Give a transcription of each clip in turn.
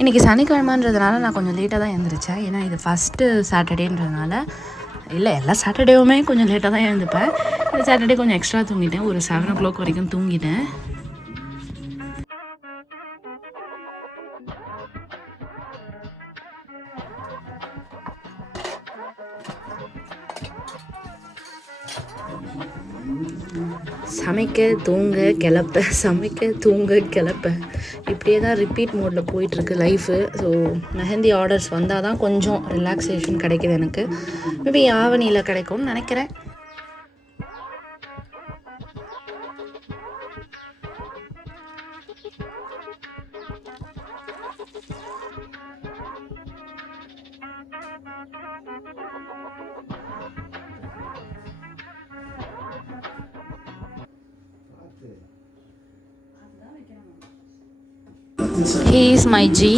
இன்றைக்கி சனிக்கிழமைன்றதுனால நான் கொஞ்சம் லேட்டாக தான் எழுந்திரிச்சேன். ஏன்னா இது ஃபஸ்ட்டு சாட்டர்டேன்றதுனால. இல்லை, எல்லா சாட்டர்டேவுமே கொஞ்சம் லேட்டாக தான் எழுந்துப்பேன். இந்த சாட்டர்டே கொஞ்சம் எக்ஸ்ட்ரா தூங்கிட்டேன். ஒரு 7 o'clock வரைக்கும் தூங்கிட்டேன். சமைக்க தூங்க கிளப்ப, சமைக்க தூங்க கிளப்ப, இப்படியே தான் ரிப்பீட் மோடில் போயிட்டுருக்கு லைஃபு. ஸோ மெஹந்தி ஆர்டர்ஸ் வந்தால் தான் கொஞ்சம் ரிலாக்ஸேஷன் கிடைக்கிது எனக்கு. மேபி ஆவணியில் கிடைக்கும்னு நினைக்கிறேன். He is my G.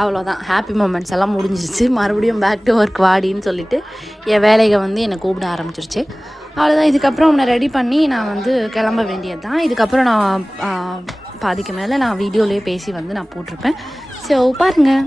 அவ்வளோதான், ஹாப்பி மூமெண்ட்ஸ் எல்லாம் முடிஞ்சிச்சு. மறுபடியும் பேக் டு ஒர்க் வாடின்னு சொல்லிட்டு என் வேலைகள் வந்து என்னை கூப்பிட ஆரம்பிச்சிருச்சு. அவ்வளோதான். இதுக்கப்புறம் உன்னை ரெடி பண்ணி நான் வந்து கிளம்ப வேண்டியது தான். இதுக்கப்புறம் நான் பாதிக்கு மேலே நான் வீடியோலேயே பேசி வந்து நான் போட்டிருப்பேன். ஸோ பாருங்கள்.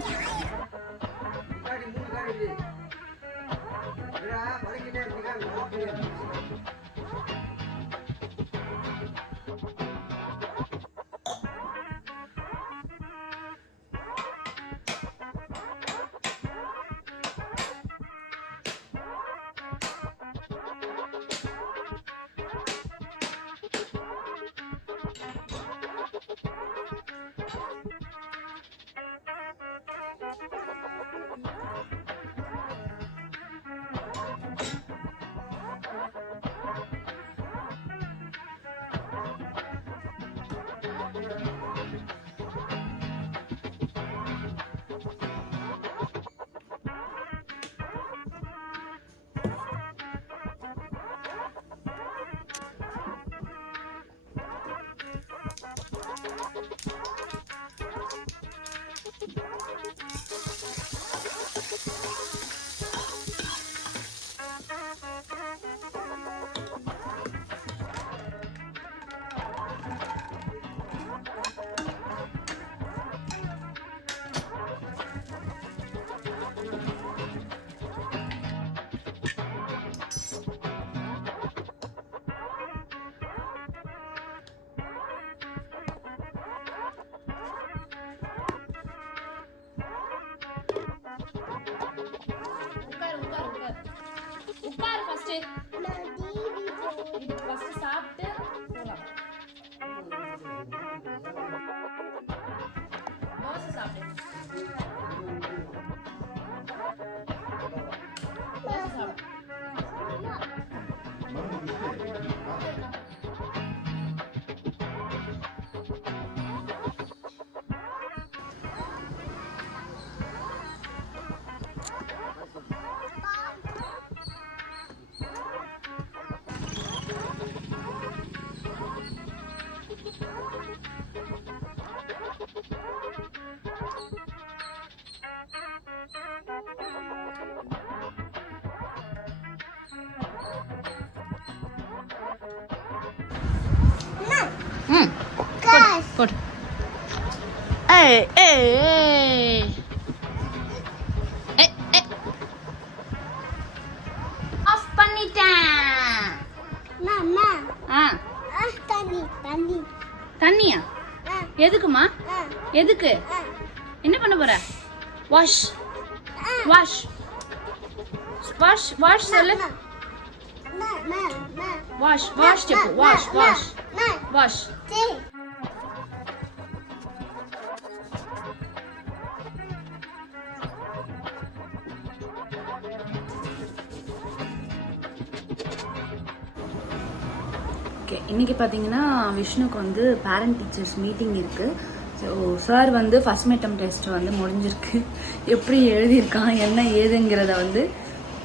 உட்காரு ஃபர்ஸ்ட். இது ஃபர்ஸ்ட் சாப்பிட்டு போலாம். தோசை சாப்பிடு. தோசை சாப்பிடு. போடு. ஏய் ஏய் ஏய் ஆஃப் பண்ணிட்டேன். மாமா தண்ணி தண்ணி தண்ணியா? எதுக்குமா? எதுக்கு? என்ன பண்ண போற? வாஷ் வாஷ் வாஷ் வாஷ் சொல்லு. வாஷ் வாஷ் చెప్పు. Wash wash wash. ஓகே, இன்றைக்கி பார்த்தீங்கன்னா விஷ்ணுக்கு வந்து பேரண்ட் டீச்சர்ஸ் மீட்டிங் இருக்குது. ஸோ சார் வந்து ஃபஸ்ட் மிட்டம் டெஸ்ட் வந்து முடிஞ்சிருக்கு. எப்படி எழுதியிருக்கான் என்ன ஏதுங்கிறத வந்து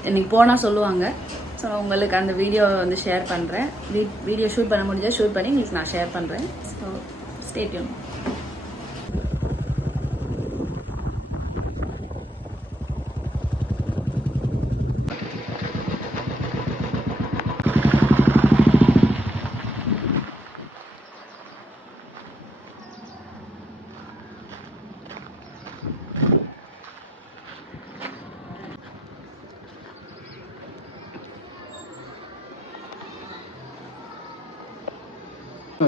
இன்றைக்கி போனால் சொல்லுவாங்க. ஸோ உங்களுக்கு அந்த வீடியோவை வந்து ஷேர் பண்ணுறேன். வீடியோ ஷூட் பண்ண முடிஞ்சால் ஷூட் பண்ணி உங்களுக்கு நான் ஷேர் பண்ணுறேன். So stay tune.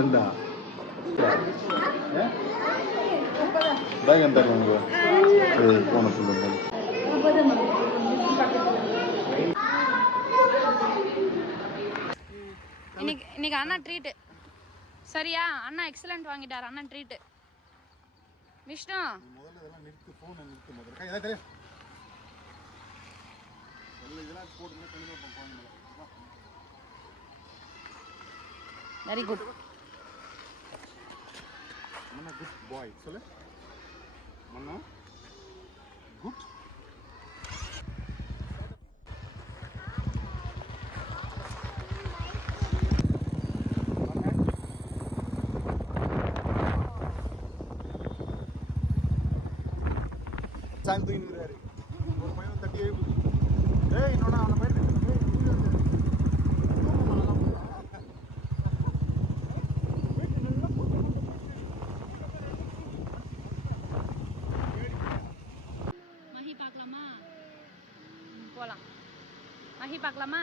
ரெண்டா பேக் எந்த உங்க போன சொல்லுங்க இன்னைக்கு அண்ணா ட்ரீட் சரியா? அண்ணா எக்ஸலண்ட் வாங்கிட்டார். அண்ணா ட்ரீட். விஷ்ணு முதல்ல இதெல்லாம் நிறுத்து, போனை நிறுத்து முதல்ல. கை எதாவது இதெல்லாம் போட்டு கண்டிப்பாக. Very good. மன்னா குட் பாய் சொல்லு. மன்னா குட். சாய்ந்துறாரு ஒரு பையன் தட்டி எழுப்பு. ஏய் இன்னொன்று அவனை போயிட்டு மஹி பார்க்கலாமா? போகலாம். மஹி பார்க்கலாமா?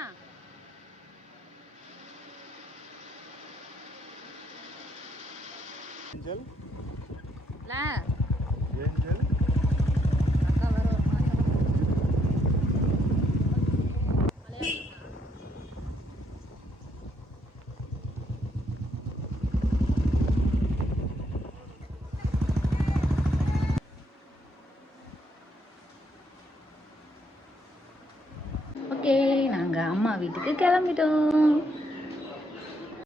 ஏஞ்சல் இல்லை ஏஞ்சல் ஓகே, நாங்கள் அம்மா வீட்டுக்கு கிளம்பிட்டோம்.